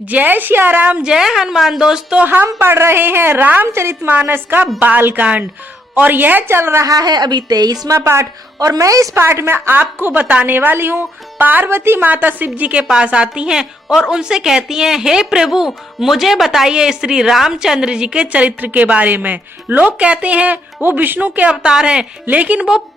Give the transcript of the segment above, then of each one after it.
जय सिया राम, जय हनुमान। दोस्तों, हम पढ़ रहे हैं रामचरितमानस का बालकांड और यह चल रहा है अभी 23वां पाठ। और मैं इस पाठ में आपको बताने वाली हूँ, पार्वती माता शिव जी के पास आती हैं और उनसे कहती हैं, हे प्रभु, मुझे बताइए श्री रामचंद्र जी के चरित्र के बारे में। लोग कहते हैं वो विष्णु के अवतार हैं, लेकिन वो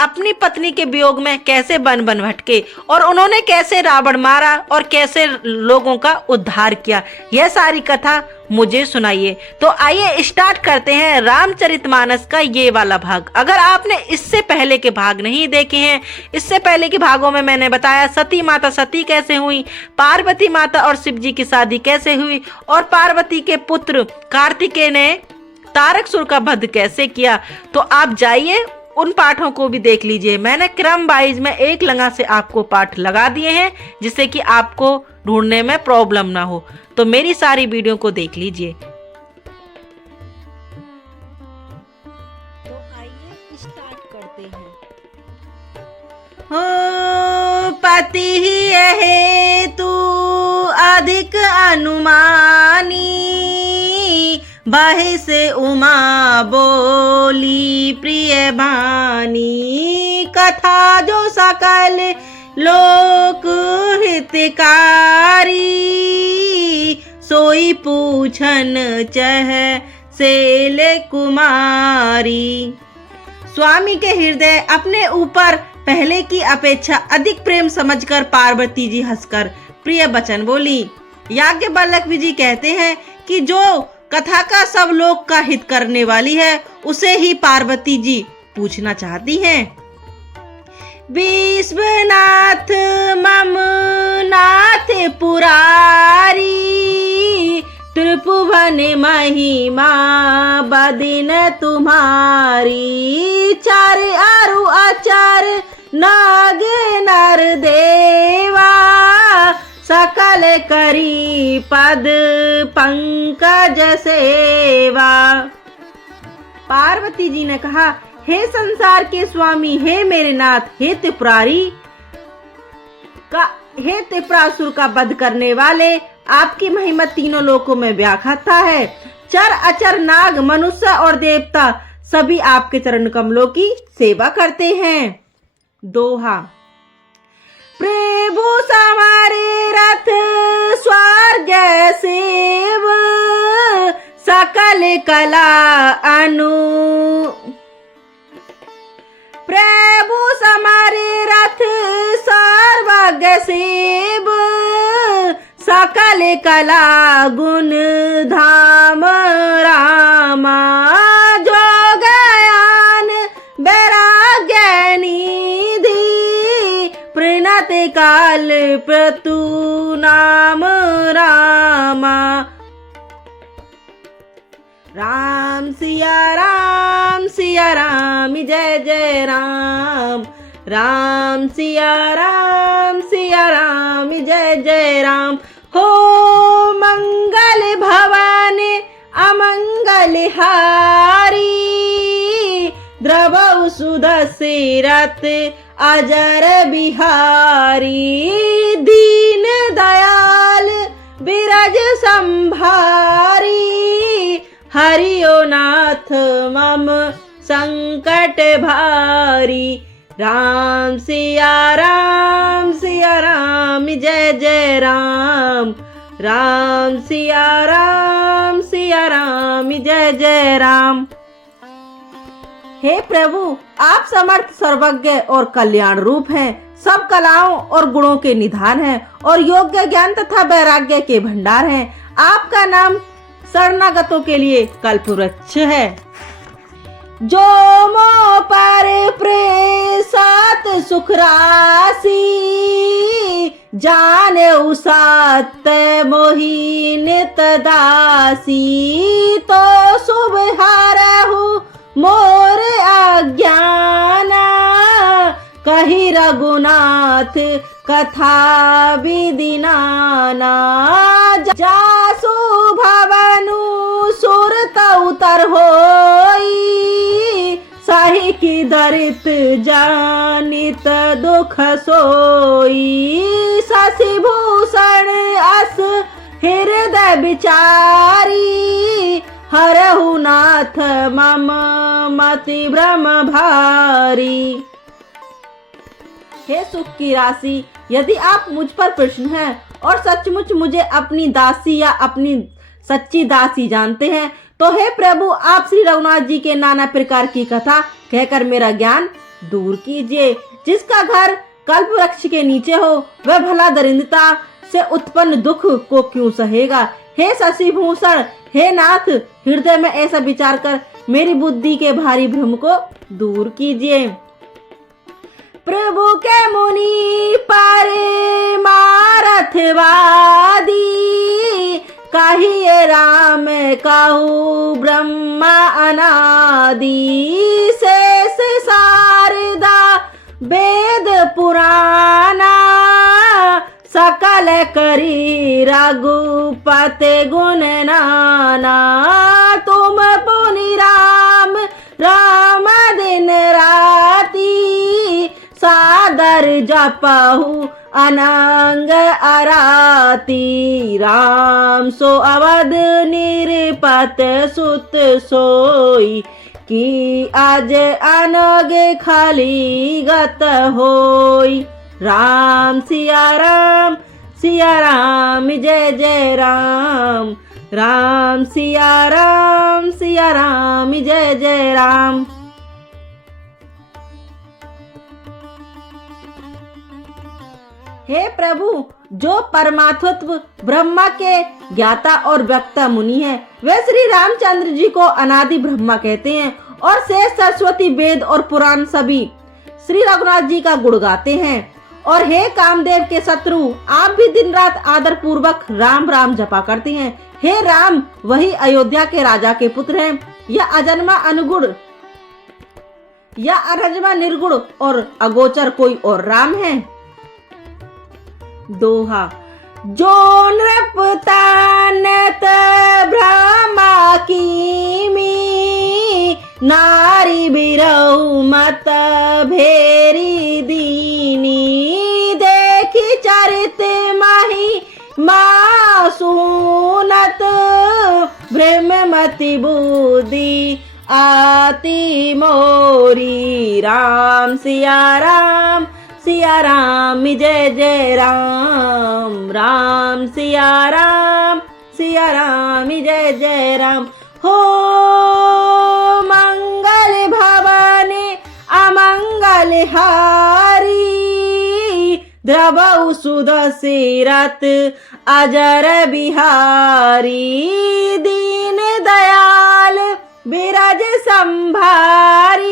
अपनी पत्नी के वियोग में कैसे बन बन भटके और उन्होंने कैसे रावण मारा और कैसे लोगों का उद्धार किया, यह सारी कथा मुझे सुनाइए। तो आइए स्टार्ट करते हैं रामचरितमानस का ये वाला भाग। अगर आपने इससे पहले के भाग नहीं देखे हैं, इससे पहले के भागों में मैंने बताया सती माता सती कैसे हुई, पार्वती माता और शिव जी की शादी कैसे हुई और पार्वती के पुत्र कार्तिकेय ने तारकासुर का वध कैसे किया। तो आप जाइए उन पाठों को भी देख लीजिए। मैंने क्रम वाइज में एक लगा से आपको पाठ लगा दिए हैं, जिससे कि आपको ढूंढने में प्रॉब्लम ना हो। तो मेरी सारी वीडियो को देख लीजिए। तो आइए स्टार्ट करते हैं। हो पति ही है तू अधिक अनुमानी, बाहे से उमा बोली प्रिय बानी, कथा जो सकल लोक हितकारी, सोई पूछन चह सेल कुमारी। स्वामी के हृदय अपने ऊपर पहले की अपेक्षा अधिक प्रेम समझकर पार्वती जी हंसकर प्रिय वचन बोली। याज्ञवल्क्य जी कहते हैं कि जो कथा का सब लोग का हित करने वाली है, उसे ही पार्वती जी पूछना चाहती हैं। विश्वनाथ मम नाथ पुरारी, त्रिभुवन महिमा बदिन तुम्हारी, चार आरु आचार नाग नर देवा, सकल करी पद पंकज सेवा। पार्वती जी ने कहा, हे संसार के स्वामी, हे मेरे नाथ, हे त्रिपुरासुर का वध करने वाले, आपकी महिमा तीनों लोकों में व्याख्याता है। चर अचर नाग मनुष्य और देवता सभी आपके चरण कमलों की सेवा करते हैं। दोहा। प्रभु समारे रथ स्वर्ग सेव, सकल कला अनु। प्रभु समारे रथ स्वर्ग सेव, सकल कला गुण धाम रामा, जो ज्ञान वैराग्य निधि, प्रणत काल प्रतु नाम रामा। राम सिया राम, सिया राम जय जय राम, राम सिया राम, सिया राम जय जय राम। हो मंगल भवन अमंगल हारी, द्रवौ सुदशरथ अजर बिहारी, दीन दयाल बिरज संभारी, हरियो नाथ मम संकट भारी। राम सिया राम, सिया राम जय जय राम, राम सिया राम, सिया राम जय जय राम। हे प्रभु, आप समर्थ सर्वज्ञ और कल्याण रूप हैं, सब कलाओं और गुणों के निधान हैं और योग्य ज्ञान तथा वैराग्य के भंडार हैं। आपका नाम शरणागतों के लिए कल्पवृक्ष है। जो मो पर प्रसाद सुख राशि, जाने उसात मोहि नित दासी, तो शुभ हारहु मोर अज्ञाना, कही रघुनाथ कथा विधि नाना, जासु भवनु सुरत उतर होई, सही की दरित जानित दुख सोई, शशि भूषण अस विचारी, हरहु नाथ मम मति भ्रम भारी। हे सुख की राशि, यदि आप मुझ पर प्रसन्न हैं और सचमुच मुझे अपनी दासी या अपनी सच्ची दासी जानते हैं, तो हे प्रभु, आप श्री रघुनाथ जी के नाना प्रकार की कथा कहकर मेरा ज्ञान दूर कीजिए। जिसका घर कल्प वृक्ष के नीचे हो, वह भला दरिद्रता से उत्पन्न दुख को क्यों सहेगा। हे शशि भूषण, हे नाथ, हृदय में ऐसा विचार कर मेरी बुद्धि के भारी भ्रम को दूर कीजिए। प्रभु के मुनि परमार्थवादी, कहिए राम कहु ब्रह्मा अनादि। शेष शारदा वेद पुराना, सकल करी रघुपति गुण नाना। तुम पुनि राम राम दिन राती, सादर जपहु अनंग अराती। राम सो अवध निरपत सुत सोई, कि आज अनग खाली गत होई। राम सिया राम जय जय राम। राम सिया राम जय जय राम। हे प्रभु, जो परमात्मत्व ब्रह्मा के ज्ञाता और वक्ता मुनि है, वे श्री रामचंद्र जी को अनादि ब्रह्मा कहते हैं और शेष सरस्वती वेद और पुराण सभी श्री रघुनाथ जी का गुण गाते हैं। और हे कामदेव के शत्रु, आप भी दिन रात आदर पूर्वक राम राम जपा करते हैं। हे राम, वही अयोध्या के राजा के पुत्र हैं। यह अजन्मा निर्गुण और अगोचर कोई और राम है। दोहा। जो नृपतानत ब्रह्मा कीमी, नारी बिरहु मत भेरी दीनी। देखी चरित माही मासूनत, ब्रह्ममति बुद्धि आती मोरी। राम सिया राम जय जय राम। राम सिया राम जय जय राम। हो मंगल भवानी अमंगल हारी, द्रवहु सुदर्शन रथ अजर बिहारी। दीन दयाल बिरज संभारी,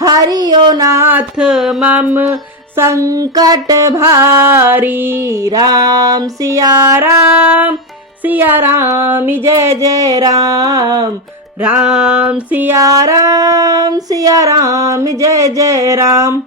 हरियो नाथ मम संकट भारी। राम सिया राम जय जय राम। राम सिया राम जय जय राम।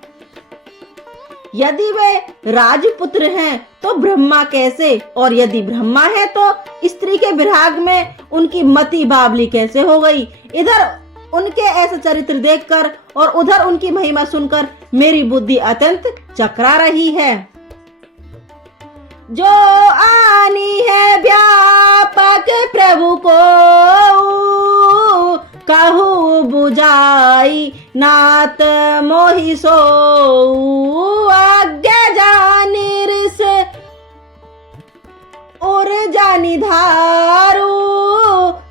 यदि वे राजपुत्र हैं तो ब्रह्मा कैसे, और यदि ब्रह्मा है तो स्त्री के विराग में उनकी मति बावली कैसे हो गई। इधर उनके ऐसा चरित्र देखकर और उधर उनकी महिमा सुनकर मेरी बुद्धि अत्यंत चकरा रही है। जो आनी है व्यापक प्रभु को, कहु बुझाई नाथ मोहि सो। आज्ञा जानी रिस और जानी धारू,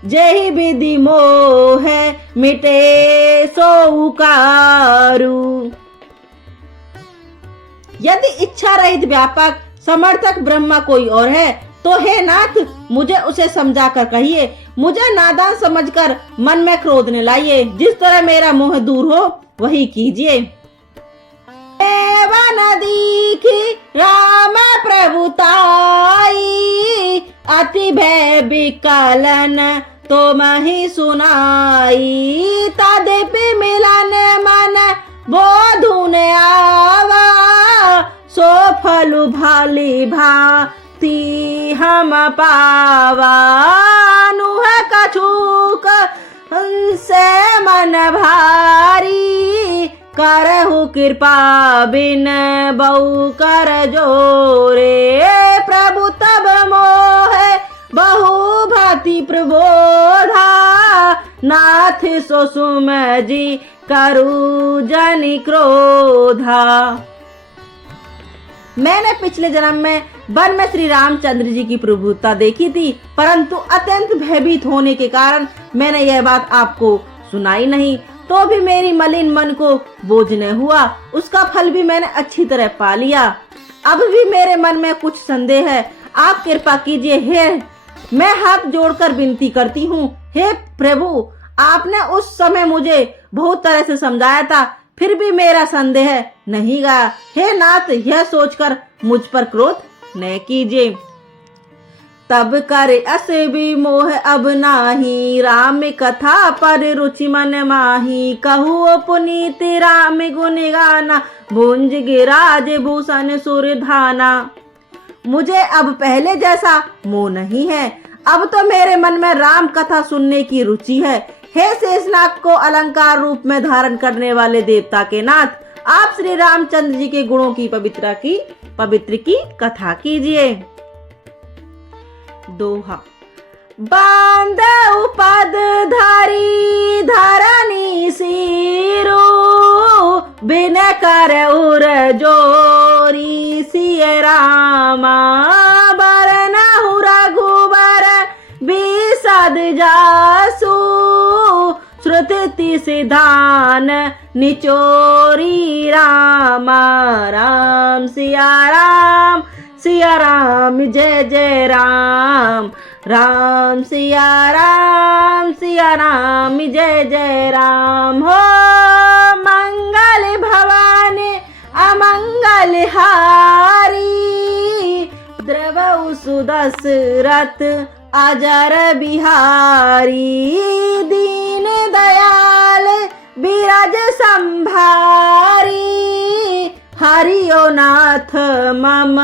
जही विधि मोह मिटे सोउकारू। यदि इच्छा रहित व्यापक समर्थक ब्रह्मा कोई और है, तो हे नाथ, मुझे उसे समझा कर कहिए। मुझे नादान समझकर मन में क्रोध न लाइए। जिस तरह मेरा मोह दूर हो वही कीजिए। न दीखी राम प्रभुताई, अति भय विकलन तो मही सुनाई। तद्यपि मिलन मन बोधुन आवा, सो फलु भाली भांति हम पावा। नुह कछुक से मन भारी, करहु कृपा बिन बहु कर जोरे। प्रभु तब मोह ही प्रबोधा, नाथ सो सुम जी करु जनि क्रोधा। मैंने पिछले जन्म में वन में श्री रामचंद्र जी की प्रभुता देखी थी, परंतु अत्यंत भयभीत होने के कारण मैंने यह बात आपको सुनाई नहीं। तो भी मेरी मलिन मन को बोझ न हुआ, उसका फल भी मैंने अच्छी तरह पा लिया। अब भी मेरे मन में कुछ संदेह है, आप कृपा कीजिए। हे, मैं हाथ जोड़कर विनती करती हूँ, हे प्रभु, आपने उस समय मुझे बहुत तरह से समझाया था, फिर भी मेरा संदेह नहीं गया। हे नाथ, यह सोचकर मुझ पर क्रोध न कीजिए। तब करे अस भी मोह अब नाही, राम कथा पर रुचि मन माही। कहू पुनीत राम गुण गाना, भुंज गिराज भूषण सुरधाना। मुझे अब पहले जैसा मोह नहीं है, अब तो मेरे मन में राम कथा सुनने की रुचि है। हे शेषनाग को अलंकार रूप में धारण करने वाले देवता के नाथ, आप श्री रामचंद्र जी के गुणों की पवित्र की कथा कीजिए। दोहा। बांध उपद धारी धरनी सिरो, बिन कर उर जोरी सिय रामा। बरनहु रघुबर बिसद जासु, श्रुति सिधान निचोरी रामा। राम सिया राम, सिया राम जय जय राम। राम सिया राम, सिया राम जय जय राम। हो मंगल भवानी अमंगल हारी, द्रवउ सुदशरथ अजर बिहारी। दीन दयाल बिरज संभारी, हरिओ नाथ मम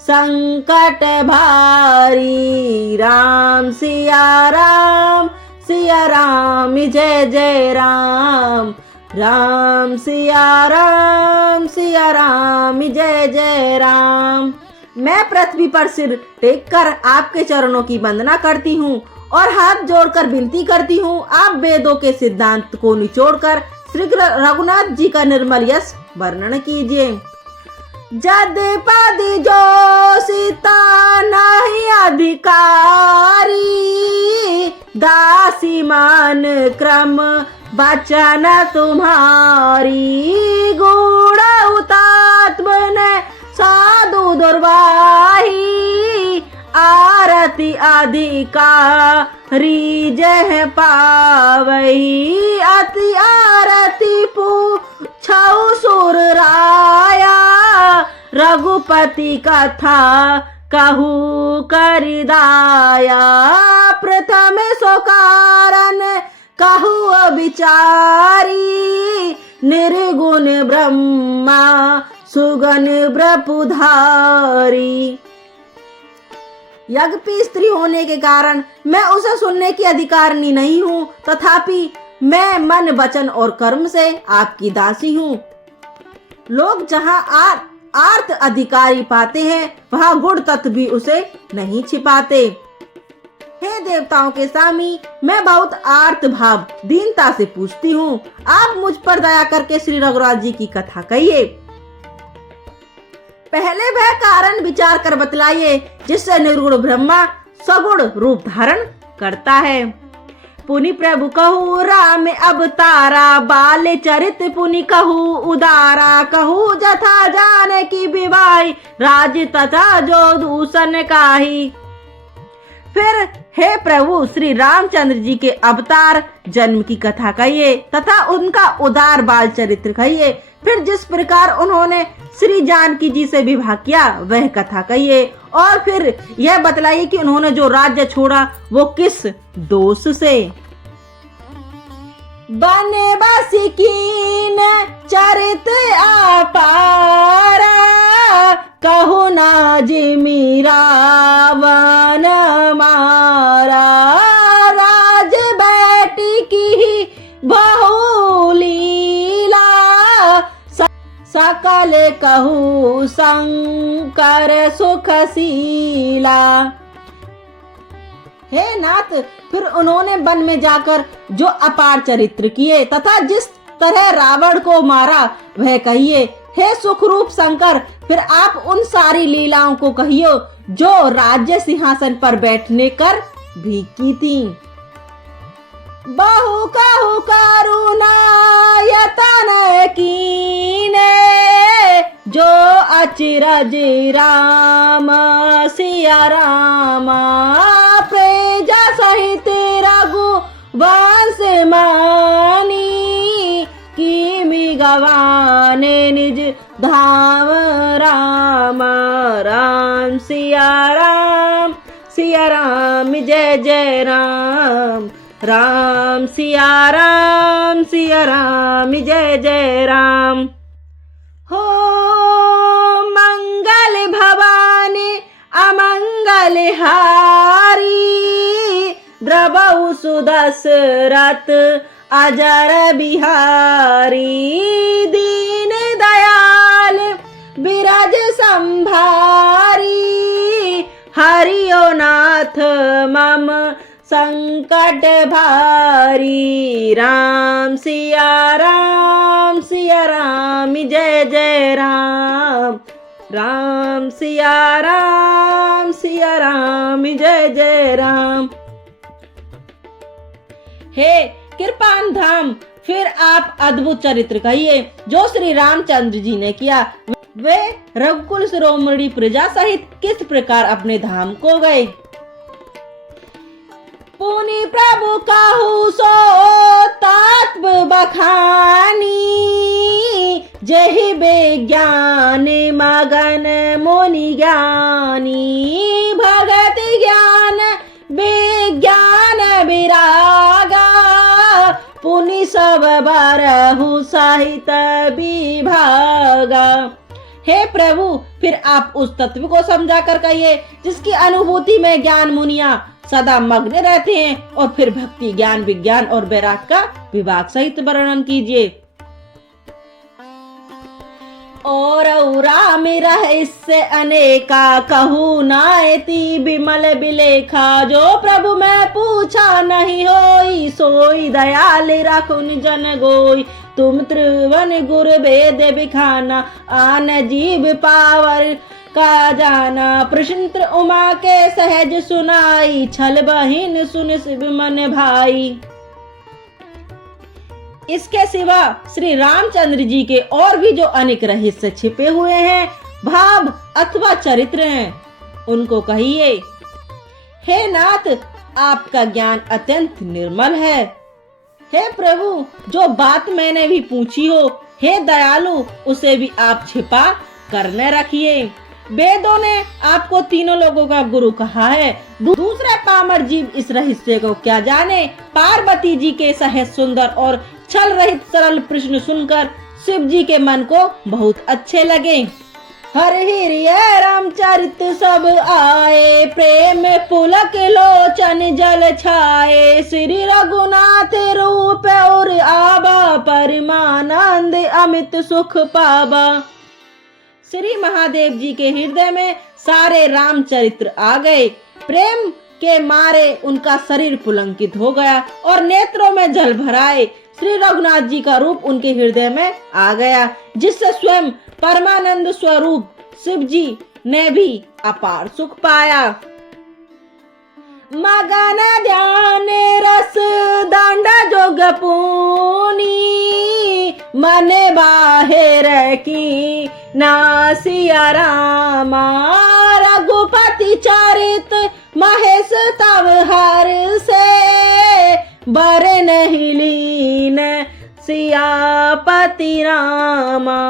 संकट भारी। राम सिया राम, सिया राम जय जय राम। राम सिया राम, सिया राम जय जय राम। मैं पृथ्वी पर सिर टेक कर आपके चरणों की वंदना करती हूँ और हाथ जोड़कर विनती करती हूँ, आप वेदों के सिद्धांत को निचोड़कर श्री रघुनाथ जी का निर्मल यश वर्णन कीजिए। जद पद जो सीता नहीं अधिकारी, दासी मान क्रम बचन तुम्हारी। गुण हुतात्मन साधु दुर्वाही, आरती अधिकारी जह पावही। अति आरती पूछौ सुर राया, रघुपति कथा कहू करिदाया। प्रथम सो कारण कहू विचारी, निर्गुण ब्रह्मा सुगन ब्रपुधारी। यज्ञ स्त्री होने के कारण मैं उसे सुनने की अधिकारिणी नहीं हूँ, तथापि मैं मन वचन और कर्म से आपकी दासी हूँ। लोग जहाँ आर्त अधिकारी पाते हैं, वहाँ गुण तत्व भी उसे नहीं छिपाते। हे देवताओं के स्वामी, मैं बहुत आर्त भाव दीनता से पूछती हूँ, आप मुझ पर दया करके श्री रघुराज जी की कथा कहिए। पहले वह कारण विचार कर बतलाइए जिससे निर्गुण ब्रह्मा सगुण रूप धारण करता है। पुनि प्रभु कहू राम अवतारा, बाल चरित पुनि कहू उदारा। कहू जथा जान की विवाही, राज तथा जो दूषण काही। फिर हे प्रभु श्री रामचंद्र जी के अवतार जन्म की कथा कहिए तथा उनका उदार बाल चरित्र कहिए। फिर जिस प्रकार उन्होंने श्री जानकी जी से विवाह किया वह कथा कहिए, और फिर यह बतलाइए कि उन्होंने जो राज्य छोड़ा वो किस दोष से। बनवासी कीन चरित अपारा, कहु ना जिमि रावण मारा। राज बेटी की बहु लीला, सकल कहू शंकर सुखशीला। हे नाथ, फिर उन्होंने वन में जाकर जो अपार चरित्र किए तथा जिस तरह रावण को मारा वह कहिए। हे सुखरूप शंकर, फिर आप उन सारी लीलाओं को कहियो जो राज्य सिंहासन पर बैठने कर भी की थी। बहु कहु करुणा यतन कीने, जो अचिरज राम सिया राम, प्रजा सहित रघुवंश मानी, किमि गवाने निज धाम राम। राम सिया राम, सिया राम जय जय राम। राम सिया राम, सिया राम जय जय राम। हो मंगल भवानी अमंगल हारी, द्रवहु सुदशरथ अजर बिहारी, दीन दयाल बिरज संभारी, हरियो नाथ मम संकट भारी। राम सिया राम, सिया राम जय जय राम। राम सिया राम, सिया राम जय जय राम। हे कृपान धाम, फिर आप अद्भुत चरित्र कहिए जो श्री रामचंद्र जी ने किया। वे रघुकुल शिरोमणि प्रजा सहित किस प्रकार अपने धाम को गए। पुनि प्रभु कहु सो तत्व बखानी, जहि विज्ञान मगन मुनि ज्ञानी, भगत ज्ञान विज्ञान विरागा, पुनि सब बरहु सहित विभागा। हे प्रभु, फिर आप उस तत्व को समझा कर कहिए जिसकी अनुभूति में ज्ञान मुनिया सदा मग्न रहते हैं, और फिर भक्ति ज्ञान विज्ञान और वैराग का विभाग सहित वर्णन कीजिए। और राम रहस्य अनेका, कहू नायति विमल बिलेखा, जो प्रभु मैं पूछा नहीं होई, सोई दयाल राखुन जन गोई, तुम त्रिभुवन गुर वेद बिखाना, आन जीव पावर का जाना, प्रश्न उमा के सहज सुनाई, छल बहिन सुन शिव मन भाई। इसके सिवा श्री रामचंद्र जी के और भी जो अनेक रहस्य छिपे हुए हैं, भाव अथवा चरित्र हैं, उनको कहिए। हे नाथ, आपका ज्ञान अत्यंत निर्मल है। हे प्रभु, जो बात मैंने भी पूछी हो, हे दयालु, उसे भी आप छिपा कर न रखिए। वेदों ने आपको तीनों लोगों का गुरु कहा है, दूसरा पामर जीव इस रहस्य को क्या जाने। पार्वती जी के सहज सुंदर और छल रहित सरल प्रश्न सुनकर शिव जी के मन को बहुत अच्छे लगे। हर हृदय रामचरित सब आए, प्रेम पुलक लोचन जल छाए, श्री रघुनाथ रूप और आबा, परमानंद अमित सुख पावा। श्री महादेव जी के हृदय में सारे रामचरित्र आ गए। प्रेम के मारे उनका शरीर पुलंकित हो गया और नेत्रों में जल भराए। श्री रघुनाथ जी का रूप उनके हृदय में आ गया, जिससे स्वयं परमानंद स्वरूप शिव जी ने भी अपार सुख पाया। मगन ध्यान रस दंड जोग पूनी, मन बाहिर की नासिया रामा, रघुपति चरित महेश तव हर से, बर नहीं लीन सियापति रामा।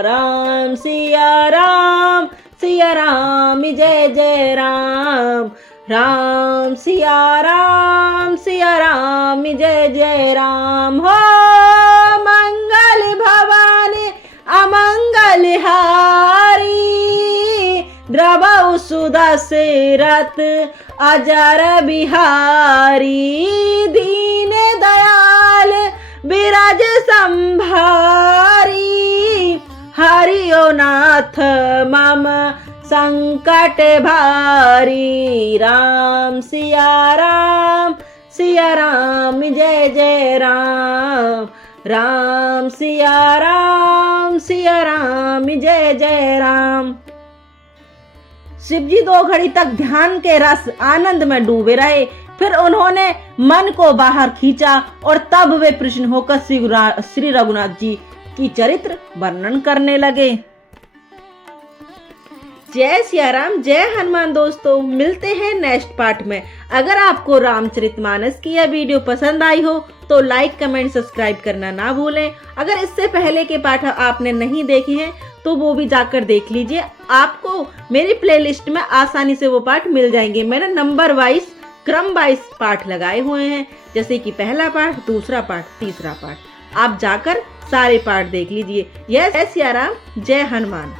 राम सिया राम, सिया राम जय जय राम। राम सिया राम, सिया राम जय जय राम। हो मंगल भवानी अमंगल हारी, द्रवहु सुदशरथ अजर बिहारी, दीन दयाल बिरज संभारी, हरियो नाथ मम संकट भारी। राम सिया राम जय जय राम। राम सिया राम जय जय राम। शिव जी 2 घड़ी तक ध्यान के रस आनंद में डूबे रहे। फिर उन्होंने मन को बाहर खींचा और तब वे प्रसन्न होकर श्री रघुनाथ जी की चरित्र वर्णन करने लगे। जय सिया राम, जय हनुमान। दोस्तों मिलते हैं नेक्स्ट पार्ट में। अगर आपको रामचरितमानस की यह वीडियो पसंद आई हो तो लाइक कमेंट सब्सक्राइब करना ना भूलें। अगर इससे पहले के पाठ आपने नहीं देखे हैं तो वो भी जाकर देख लीजिए। आपको मेरी प्लेलिस्ट में आसानी से वो पाठ मिल जाएंगे। मैंने नंबर वाइज क्रम वाइज पाठ लगाए हुए हैं, जैसे कि पहला पाठ, दूसरा पाठ, तीसरा पाठ। आप जाकर सारे पाठ देख लीजिए। जय सिया राम, जय हनुमान।